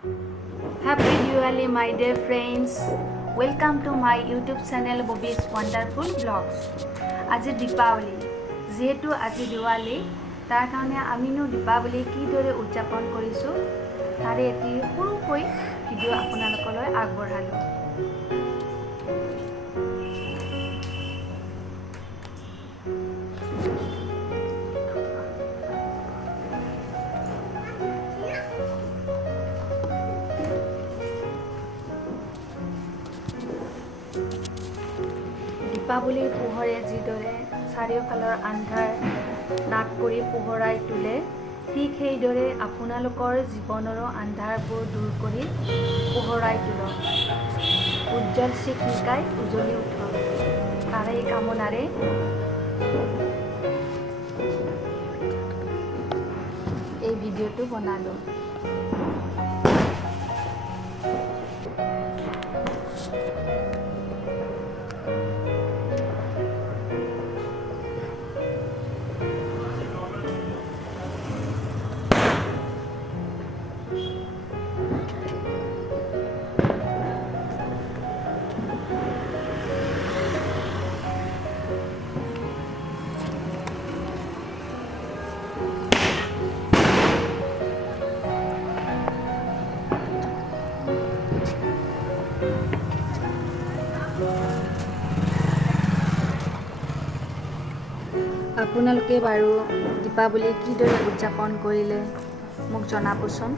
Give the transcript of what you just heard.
Happy Diwali, my dear friends. Welcome to my YouTube channel Bobby's Wonderful Vlogs. আজি দীপাৱলী, যেহেতু আজি দিৱালী, তাৰ কাৰণে আমিনো দীপাৱলী কিদৰে উদযাপন কৰিছোঁ তাৰে এটি সৰুকৈ ভিডিঅ' আপোনালোকলৈ আগবঢ়ালোঁ। দীপাৱলীৰ পোহৰে যিদৰে চাৰিওফালৰ আন্ধাৰ নাট কৰি পোহৰাই তোলে, ঠিক সেইদৰে আপোনালোকৰ জীৱনৰো আন্ধাৰবোৰ দূৰ কৰি পোহৰাই তোলক। উজ্জ্বল চিকমিকাই উজ্বলি উঠক, তাৰেই কামনাৰে এই ভিডিঅ'টো বনালোঁ। আপোনালোকে বাৰু দীপাৱলী কিদৰে উদযাপন কৰিলে মোক জনাবচোন।